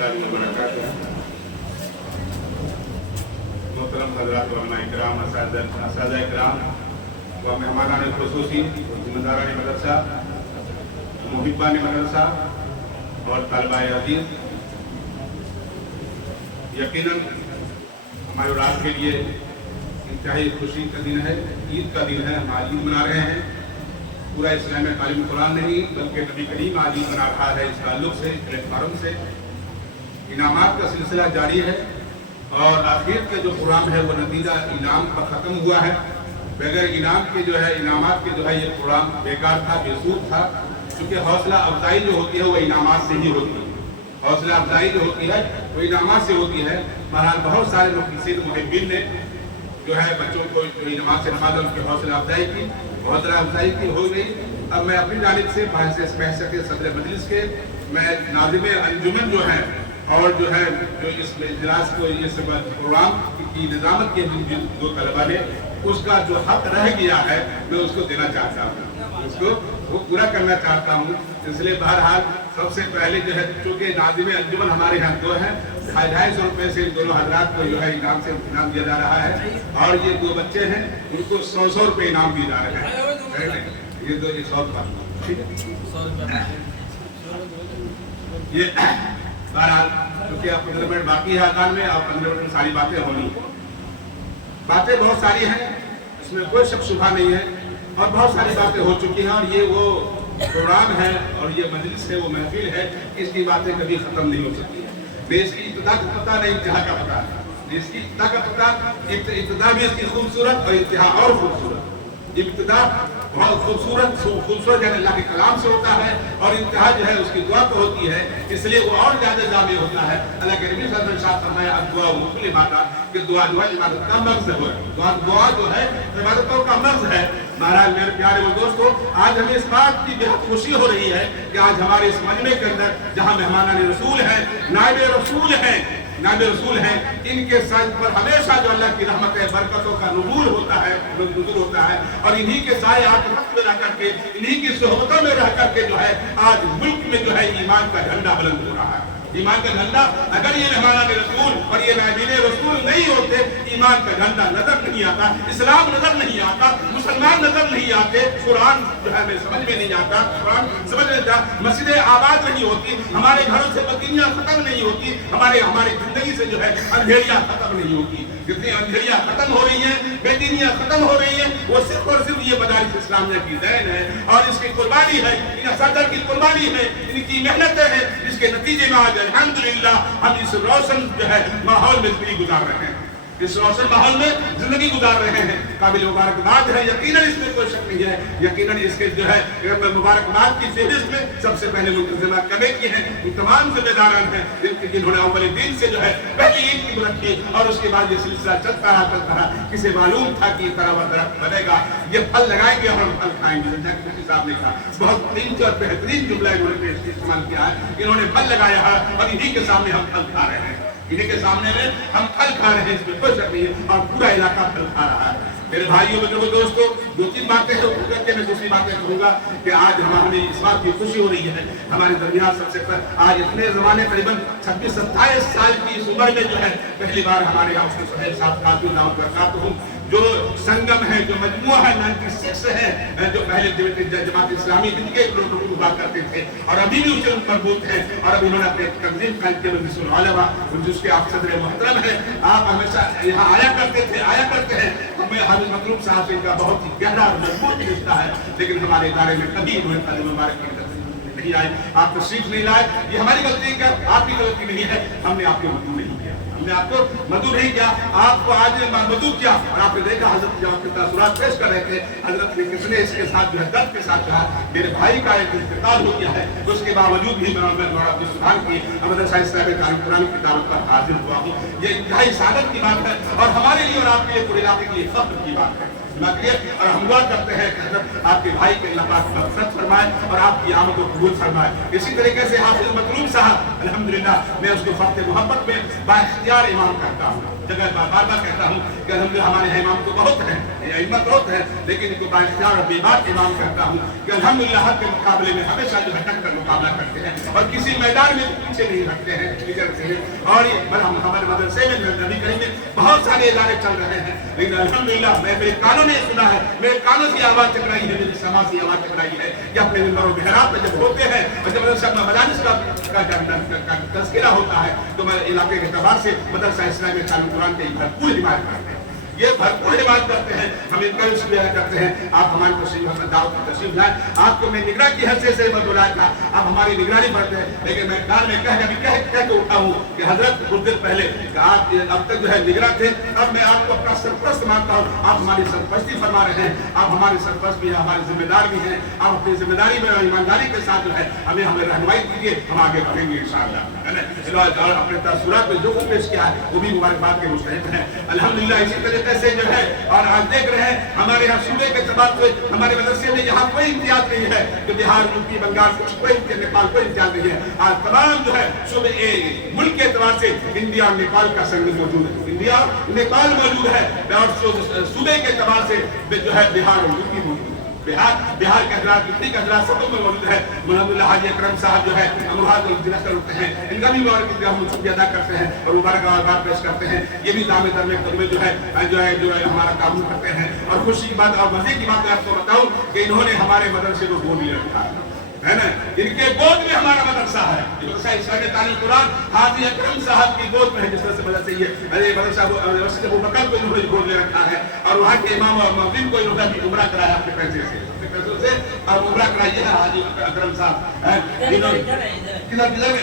रहमतुल्लाहि व बरकातुहू। मोहतरम हज़रात उलमा इकराम, असातिज़ा इकराम व मेहमानान ख़ुसूसी, ज़िम्मेदारान मदरसा, मुहिब्बान मदरसा और तलबाए अज़ीज़, यकीनन हमारे और आपके लिए इंतहाई खुशी का दिन है, ईद का दिन है। हम आज ईद मना रहे हैं। पूरा इस्लाम में तालीम कुरान नहीं बल्कि नबी करीम आज ईद मना रहा है। इस ताल्लुक़ से, इस प्लेटफार्म से इनामात का सिलसिला जारी है और आखिर के जो प्रोग्राम है वो नतीजा इनाम पर ख़त्म हुआ है। बगैर इनाम के जो है, इनामात के जो है, ये प्रोग्राम बेकार था, बेसूर था। क्योंकि हौसला अफजाई जो होती है वो इनामात से ही होती है। हौसला अफजाई जो होती है वो इनामात से होती है। बहरहाल बहुत सारे मुफ़स्सिरीन मुहिब्बीन ने जो है बच्चों को जो इनामात से नवाजा, उनकी हौसला अफजाई की, हौसला अफजाई की हो गई। अब मैं अपनी जानिब से बहस के सदर मजलिस के मैं नाज़िम अंजुमन जो है और जो है जो इस इजलास को इस प्रोग्राम की निज़ामत के जो तलबा ने उसका जो हक रह गया है मैं उसको देना चाहता हूँ, उसको वो पूरा करना चाहता हूँ। इसलिए बहरहाल सबसे पहले जो है, चूँकि नाज़िम अंजुमन हमारे यहाँ दो हैं, 250 रुपये से इन दोनों हजरात को जो है इनाम से इनाम दिया जा रहा है। और ये दो बच्चे हैं, उनको 100 रुपये इनाम दिए जा रहे हैं। ये दो 100 रुपये, ठीक है। ये बहरहाल क्योंकि अब 15 मिनट बाकी है अज़ान में, और 15 मिनट में सारी बातें होनी है। बातें बहुत सारी हैं, इसमें कोई शक शुबा नहीं है, और बहुत सारी बातें हो चुकी हैं। और ये वो प्रोग्राम है और ये मजलिस है, वो महफिल है, इसकी बातें कभी ख़त्म नहीं हो सकती है। न इसकी इब्तिदा का पता, न इंतहा का पता है। इसकी इब्तिदा का पता, इब्तिदा भी इसकी खूबसूरत और इंतहा और खूबसूरत। इब्तिदा बहुत खूबसूरत यानी अल्लाह के कलाम से होता है, और इंतहा जो है उसकी दुआ तो होती है, इसलिए वो और ज़्यादा जामे होता है। अल्लाह के नबी सल्लल्लाहु अलैहि वसल्लम फरमाया, दुआ मुकुल इबादत, कि दुआ इबादत का मग़ज़ है। दुआ जो है इबादतों का मग़ज़ है। महाराज मेरे प्यारे वो दोस्तों, आज हमें इस बात की बेहद खुशी हो रही है कि आज हमारे इस मजमे के अंदर जहाँ मेहमानान रसूल हैं, नायब रसूल हैं, इनके सर पर हमेशा जो अल्लाह की रहमत है, बरकतों का नुज़ूल होता है, और इन्हीं के साए आक़िबत में रह करके, इन्हीं की सोहबतों में रह करके जो है आज मुल्क में जो है ईमान का झंडा बुलंद हो रहा है। ईमान का झंडा, अगर ये मेहमानान रसूल और ये नायबीन रसूल नहीं होते, ईमान का झंडा नजर नहीं आता, इस्लाम नजर नहीं आता, मुसलमान नजर नहीं आते, कुरान जो है हमें समझ में नहीं आता, कुरान समझ में नहीं आता, मस्जिदें आबाद नहीं होती, हमारे घरों से बदीनियां खत्म नहीं होती, हमारी जिंदगी से जो है अंधेरियां खत्म नहीं होती। जितनी अंधेरियां खत्म हो रही हैं, बेदीनियां खत्म हो रही हैं, वो सिर्फ और सिर्फ ये मदारिस इस्लामिया की देन है, और इसकी कुर्बानी है, इन असातिज़ा की कुर्बानी है, इनकी मेहनतें हैं, जिसके नतीजे में आज अल्हम्दुलिल्लाह हम इस रोशन जो है माहौल में जिंदगी गुजार रहे हैं, इस रोशन माहौल में जिंदगी गुजार रहे हैं। काबिल मुबारकबाद है, यकीनन इसमें कोई शक नहीं है। यकीनन इसके जो है मुबारकबाद की फहरिस्त में सबसे पहले मुल्तज़िमा करने की है उन तमाम जिम्मेदारान हैं जिन्होंने अव्वल दिन से जो है पहली ईद की मुहूर्त की, और उसके बाद ये सिलसिला चलता रहा। किसे मालूम था कि ये तरह दरख्त बनेगा, ये फल लगाएंगे और हम फल खाएंगे। साहब ने कहा, बहुत कीमती और बेहतरीन जुमला इन्होंने इस्तेमाल किया है। इन्होंने फल लगाया है और इन्हीं के सामने हम फल खा रहे हैं, इन्हीं के सामने में हम फल खा रहे हैं, इसमें कोई शक नहीं है, और पूरा इलाका फल खा रहा है। मेरे भाइयों बुजुर्गों दोस्तों, 2-3 बातें हैं करके मैं दूसरी बातें कहूँगा कि आज हमें इस बात की खुशी हो रही है हमारे दरमियान सबसे आज इतने ज़माने करीबन 26-27 साल की इस उम्र में जो है पहली बार हमारे यहाँ उसके सुहेल साहब काफी नाम करता हूँ, जो संगम है, जो मजमुआ है 96 है, जो पहले जमात इस्लामी जिनके लोग हुआ करते थे और अभी भी उसे मजबूत है, और अभी उन्होंने अपने तंजीम कायम की मजलिसुल उलमा, जिसके आप सदर मोहतरम हैं, आप हमेशा यहाँ आया करते हैं। हमें हाफिज मतलूब साहब से इनका बहुत ही गहरा और मजबूत रिश्ता है, लेकिन हमारे इदारे में कभी इन्होंने तालीम मुबारक की नहीं आए, आप तशरीफ नहीं लाए, ये हमारी गलती है, आपकी गलती नहीं है। हमने आपको मदू नहीं किया, हमने आपको मदू नहीं किया, आपको आज मदू किया, और आपने देखा हजरत जब आपके तासुरात पेश कर रहे थे, हजरत ने किसने इसके साथ जो है दर्द के साथ कहा मेरे भाई का एक इंतकाल हो गया है, उसके बावजूद भी मैं सुधार की मदरसा इस्लामिया कुरान की दावत पर हाजिर हुआ हूँ। ये इंतहाई सादत की बात है, और हमारे लिए और आपके लिए, पूरे इलाके के लिए फख्र की बात है। और हम दुआ करते हैं कि हज़रत आपके भाई के अल्लाह पाक मग़फ़िरत फरमाए और आपकी आमद को कबूल फरमाए। इसी तरीके से हाफिज मतलूब साहब अल्हम्दुलिल्लाह मैं उसको फ़ख्र मोहब्बत में बाइख्तियार इमाम करता हूँ। जगह बार बार कहता हूँ कि अल्हम्दुलिल्लाह हमारे इमाम तो बहुत हैं, इमाम बहुत हैं, लेकिन इनको बाइख्तियार और बेबाक इमाम कहता हूँ कि अल्हम्दुलिल्लाह हक के मुकाबले में हमेशा जो है डट कर मुकाबला करते हैं और किसी मैदान में पीछे नहीं हटते हैं, निकलते हैं। और ये हमारे मदरसे में नबी करीम में बहुत सारे इदारे चल रहे हैं, लेकिन अल्हम्दुलिल्लाह मेरे कानों ने सुना है, मेरे कानों से आवाज़ टकराई है, मेरी समाज से आवाज़ टकराई है कि अपने मिंबरों मेहराब में जब होते हैं और जब मदरसा मदारिस का तज़किरा होता है तो मैं इलाके के एतबार से मदरसा इस्लामी तालीम कुरान की भरपूर हिमायत करते हैं, ये भरपूर हिमायत करते हैं। हम इनका शुक्रिया करते हैं, आप हमारी दावत की तशरीफ लाए, आपको मैं निगरान की हैसियत से बुलाया था, आप हमारी निगरानी करते हैं। लेकिन मैं कार में कह के उठा हूँ कि हजरत कुछ दिन पहले आप अब तक जो है निगरान थे, अब मैं आपको अपना सरपरस्त मानता हूँ, आप हमारी सरपरस्ती फरमा रहे हैं, आप हमारे सरपरस्त भी हैं, हमारे जिम्मेदार भी हैं, आप अपनी जिम्मेदारी में और ईमानदारी के साथ जो है हमें रहनुमाई कीजिए, हम आगे बढ़ेंगे इंशाअल्लाह, है ना। और अपने तसव्वुरात में जो पेश किया है वो भी मुबारकबाद के मुस्तहिक हैं अल्हम्दुलिल्लाह। इसी तरीके से जो है और आज देख रहे हैं हमारे यहाँ सूबे के एतबार से हमारे मदरसे में यहाँ कोई इम्तियाज नहीं है कि बिहार, यूपी, बंगाल, कुछ कोई नेपाल कोई इम्तियाज नहीं है। आज तमाम जो है सूबे मुल्क के एतबार से इंडिया और नेपाल का संग मौजूद है, इंडिया नेपाल मौजूद है और सूबे के एतबार से जो है बिहार और यूपी मौजूद है। बिहार के हजरात, यूपी के हजरात सब में मौजूद है। अल्हम्दुलिल्लाह हाजी अकरम साहब जो है अमरात करते हैं, इनका भी हम शुक्रिया अदा करते हैं और मुबारकबाद पेश करते हैं। ये भी दामे दर में जो है हमारा काम करते हैं। और खुशी की बात और मजे की बात मैं आपको बताऊं कि इन्होंने हमारे मदरसे को गोद ले रखा है ना, इनके गोद में हमारा मदरसा है, मदरसा इस्लामी तालीम कुरान हाजी अकरम साहब की गोद में है, जिस तरह से मदरसा ये मदरसा अबू बकर को इन्होंने गोद ले रखा है और वहाँ के इमाम और मुअज्जिन को इन्होंने उम्रा कराया अपने पैसे से और उम्रा कराइए है हाजी अकरम साहब किधर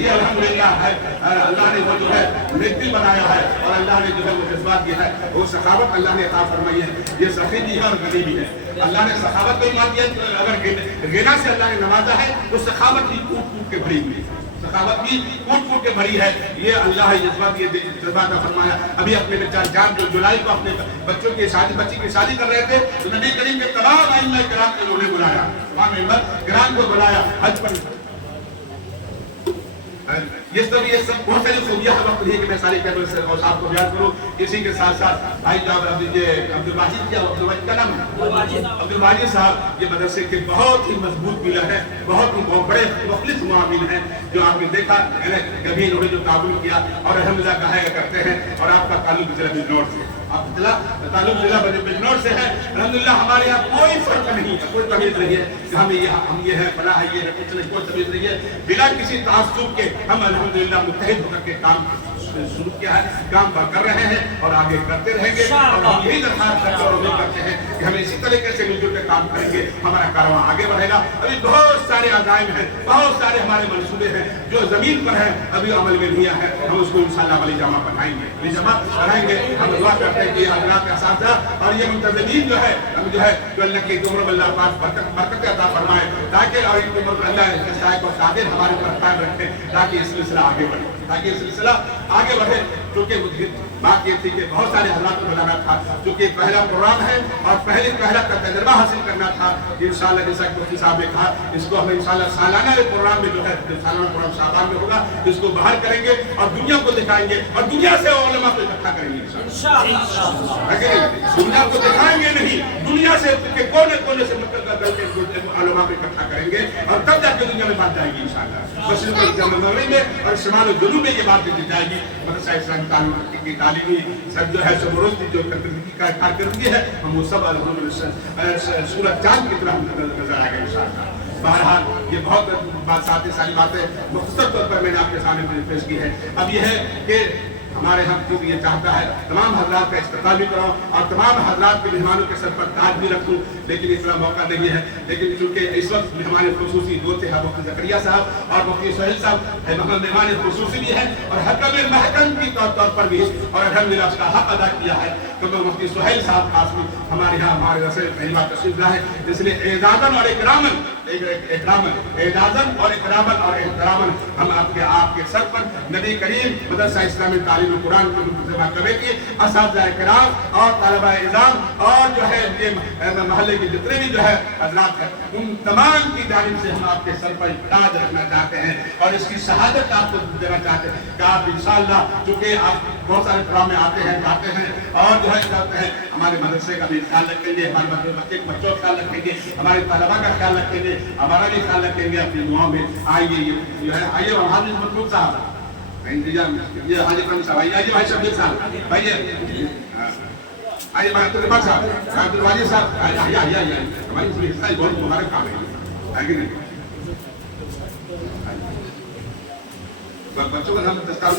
ये अल्हम्दुलिल्लाह है। अल्लाह ने वो जो है नेकी बनाया है और अल्लाह ने जो है वो जज्बात दिया है, वो सखावत अल्लाह ने अता फरमाई है। ये सखी भी है और गनी भी है, अल्लाह ने सखावत को मान दिया। अगर गिना से अल्लाह ने नवाजा है तो सखावत भी कूट कूट के भरी हुई है, सखावत भी कूट कूट के भरी है। ये अल्लाह जज्बात, ये जज्बात फरमाया। अभी अपने 4 जुलाई को अपने बच्चों की बच्ची की शादी कर रहे थे तो नबी करीम के तमाम आइम्मा किराम को उन्होंने बुलाया, तमाम आइम्मा किराम को बुलाया हज पर। ये सब बहुत सारी खूबियां हम आपको कि मैं सारे कैमरे से और आपको बयान करूं। इसी के साथ साथ भाई अब्दुल वाजिद क्या का नाम है, अब्दुल वाजिद साहब, ये मदरसे के बहुत ही मजबूत पिलर है, बहुत ही बड़े मुखलिस मुआमिन हैं, जो आपने देखा कभी इन्होंने जो ताबुल किया और अल्हम्दुलिल्लाह कहा करते हैं। और आपका ताल्लुक जिला बिजनौर से, आप ताल्लुक जिला बिजनौर से है। अल्हम्दुलिल्लाह हमारे यहाँ कोई फर्क नहीं है, कोई तमीज नहीं है कि हम ये है फला है, ये कुछ नहीं, कोई तमीज नहीं है। बिना किसी तासुब के हम अल्हम्दुलिल्लाह मुत्तहिद होकर के काम शुरू किया है, काम कर रहे हैं और आगे करते रहेंगे। और हम यही दरखास्त करते और उम्मीद करते हैं कि हम इसी तरीके से मिलजुल कर काम करेंगे, हमारा कारवां आगे बढ़ेगा। अभी बहुत सारे अज़ाइम हैं, बहुत सारे हमारे मंसूबे हैं जो जमीन पर हैं, अभी अमल में नहीं है। हम उसको इंशाअल्लाह अमली जमा बनाएंगे, अमली जमा कराएंगे। हम दुआ करते हैं कि हज़रात का साथ और ये मुंतज़मीन जो है हम जो है जो अल्लाह की उम्र में अल्लाह पाक बरकत अता फरमाए, ताकि और इनकी उम्र अल्लाह के साए को कादिर हमारे ऊपर कायम रखे, ताकि ये सिलसिला आगे बढ़े, ताकि ये सिलसिला आगे बढ़े। क्योंकि बात ये थी कि बहुत सारे हज़रात को बुलाना था, क्योंकि पहला प्रोग्राम है और पहला का तजर्बा हासिल करना था। इंशाअल्लाह जैसा कि मुफ्ती साहब ने कहा, इसको हम इंशाअल्लाह सालाना प्रोग्राम में जो है सालाना प्रोग्राम शाबान में होगा, इसको बाहर करेंगे और दुनिया को दिखाएंगे और दुनिया से उलमा को इकट्ठा करेंगे इंशाअल्लाह। दुनिया को दिखाएंगे नहीं, दुनिया से कोने कोने से उलमा को इकट्ठा करेंगे और तब जाके दुनिया में बात जाएगी इंशाअल्लाह। मशरिक़ में और शिमाल जनूब में ये बात दी जाएगी। मदरसा इस्लामी की तालीमी सब जो है सबरोज़ी जो कारकर्दगी है, हम वो सब सूरज चाँद की तरह नजर आएगा इंशाअल्लाह। बहरहाल ये बहुत सारी बातें मुख्तसर तौर पर मैंने आपके सामने पेश की है। अब यह है कि हमारे हम क्योंकि ये चाहता है तमाम हजरात का इस्तेमाल भी कराऊं और तमाम हजरात के मेहमानों के सर पर ताज भी रखूं, लेकिन इतना मौका नहीं है। लेकिन चूंकि इस वक्त मेहमान खुसूसी दो थे, मुफ्ती ज़करिया साहब और मुफ्ती सोहेल साहब मेहमान खुसूसी भी है और हकम महकम की तौर पर भी और अल्हम्दुलिल्लाह उसका हक अदा किया है। तो मुफ्ती सोहेल साहब खास में हमारे यहाँ हमारे रसे पहली बार तशरीफ लाए, इसलिए एजाज़न और इकरामन एजाज़न और इकरामन हम आपके सर पर नबी करीम मदरसा इस्लामी तालीम कुरान के मुतबा कमेटी असातिज़ा किराम और तलबा इज़ाम और जो है ये महल्ले के जितने भी जो है हजरात हैं उन तमाम की जानिब से हम आपके सर पर ताज रखना चाहते हैं और इसकी शहादत आपको देना चाहते हैं कि आप इंशाअल्लाह चूँकि आप बहुत सारे प्रोग्राम में आते हैं जाते हैं और जो है करते हैं हमारे मदरसे का भी ख्याल रखेंगे, हमारे बच्चों का ख्याल रखेंगे, हमारे तलबा का ख्याल रखेंगे, हमारा भी ख्याल रखेंगे अपनी दुआओं में। आइए ये जो है आइए हाजी महमूद साहब इंतजाम ये हाजी खान साहब आइए भाई शब्बीर साहब भाई आइए अब्दुल साहब अब्दुल वाजिद साहब आइए हमारी बहुत मुबारक काम है कि नहीं बच्चों का नाम दस्तावेज